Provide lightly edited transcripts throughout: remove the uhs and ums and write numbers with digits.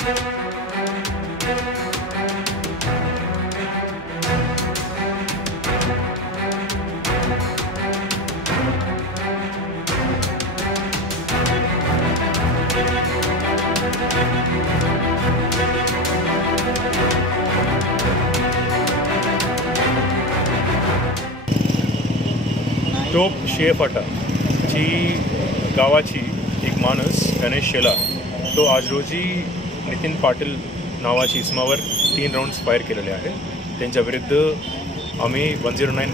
टोप शेफाटा ची गावाची एक माणूस गणेश शेलार तो आज रोजी नितीन पाटील नावाची इसमावर 3 राउंड्स फायर केलेले आहे। त्यांच्या विरुद्ध आम्ही 109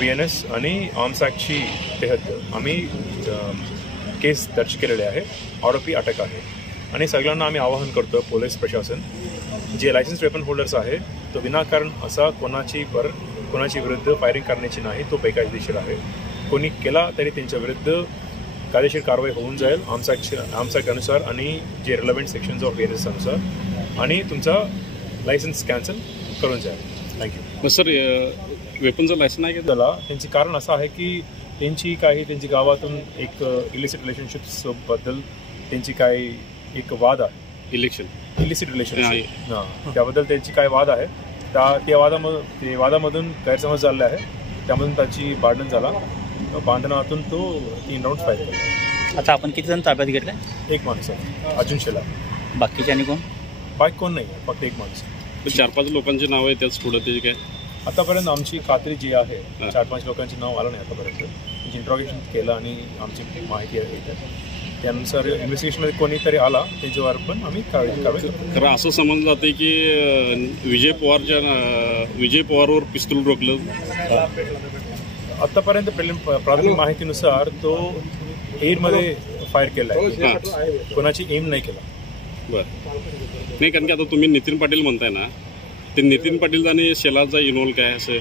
BNS आणि आर्म्स ॲक्टची तहत आम्ही केस दर्ज केलेले आहे। आरोपी अटक आहे आणि सगळ्यांना आम्ही आवाहन करतो पोलीस प्रशासन जे लायसन्स वेपन होल्डर्स आहे तो विनाकारण असा कोणाची विरुद्ध फायरिंग करण्याची नाही, तो बेकायदेशीर आहे। कोणी केला तरी त्यांच्या विरुद्ध कायदेशीर कारवाई होऊन जाईल आर्म्स ॲक्टनुसार आणि जे रिलेव्हंट सेक्शन्स ऑफ BNS अनुसार आणि तुमचा लायसन्स कॅन्सल करून जाईल। थँक्यू। सर वेपनचं लायसन आहे का त्याला? त्यांची कारण असं आहे की त्यांची गावातून एक इलिसिट रिलेशनशिप्सबद्दल त्यांची काही एक वाद आहे। इलिसिट रिलेशनशिप हां, त्याबद्दल त्यांची काय वाद आहे। त्या वादामधून गैरसमज झाले आहे, त्यामधून त्याची भांडण झाला। भांडणातून तो 3 राउंड फायर केला। आता आपण किती जण ताब्यात घेतले? एक माणूस आहे, अर्जुन शेलार। बाकीचे आणि कोण? बाकी कोण नाही, फक्त एक माणूस। 4-5 लोकांची नाव आहे त्याच पुढे त्याची काय आतापर्यंत आमची खात्री जी आहे 4-5 लोकांची नाव आलं नाही आतापर्यंत। त्यांची इंट्रॉगेशन केलं आणि आमची माहिती आहे त्यानुसार इन्व्हेस्टिगेशनमध्ये कोणीतरी आला त्याच्यावर पण आम्ही कारवाई करतो। खरं असं समजलं जाते की विजय पवारवर पिस्तूल रोखलं। आतापर्यंत प्राथमिक माहितीनुसार तो एअरमध्ये फायर केला आहे, कोणाची एम नाही केला। बरं, नाही कारण की आता तुम्ही नितीन पाटील म्हणताय ना, ते नितीन पाटील आणि शेलारचा इन्व्हॉल्व काय असं?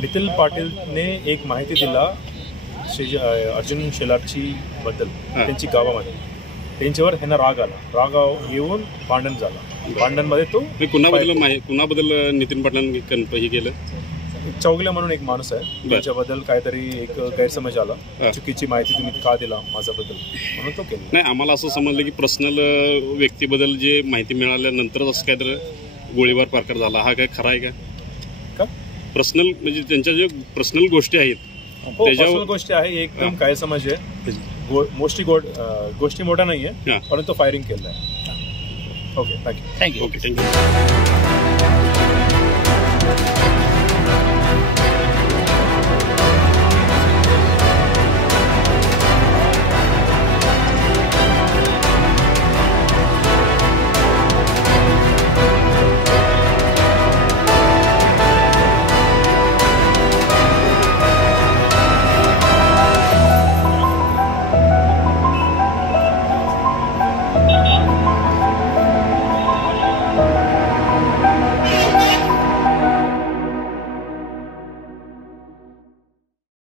नितीन पाटीलने एक माहिती दिला अर्जुन शेलारची बद्दल त्यांची गावामध्ये, त्यांच्यावर ह्यांना राग येऊन भांडण झाला। भांडणमध्ये तो कुणाबद्दल नितीन पाटलांनी हे केलं? चौगले म्हणून एक माणूस आहे, त्याच्याबद्दल काहीतरी एक गैरसमज आला, चुकीची माहिती तुम्ही का दिला माझ्याबद्दल म्हणून तो केला। नाही, आम्हाला असं समजलं की पर्सनल व्यक्तीबद्दल जे माहिती मिळाल्यानंतरच असं काहीतरी गोळीबार प्रकार झाला, हा काय खरा आहे का? पर्सनल म्हणजे त्यांच्या जे पर्सनल गोष्टी आहेत त्याच्यावर गोष्टी आहे, एकदम गैरसमज आहे, गोष्टी मोठ्या नाही आहे, परंतु फायरिंग केलं आहे। Okay, thank you. Okay, thank you.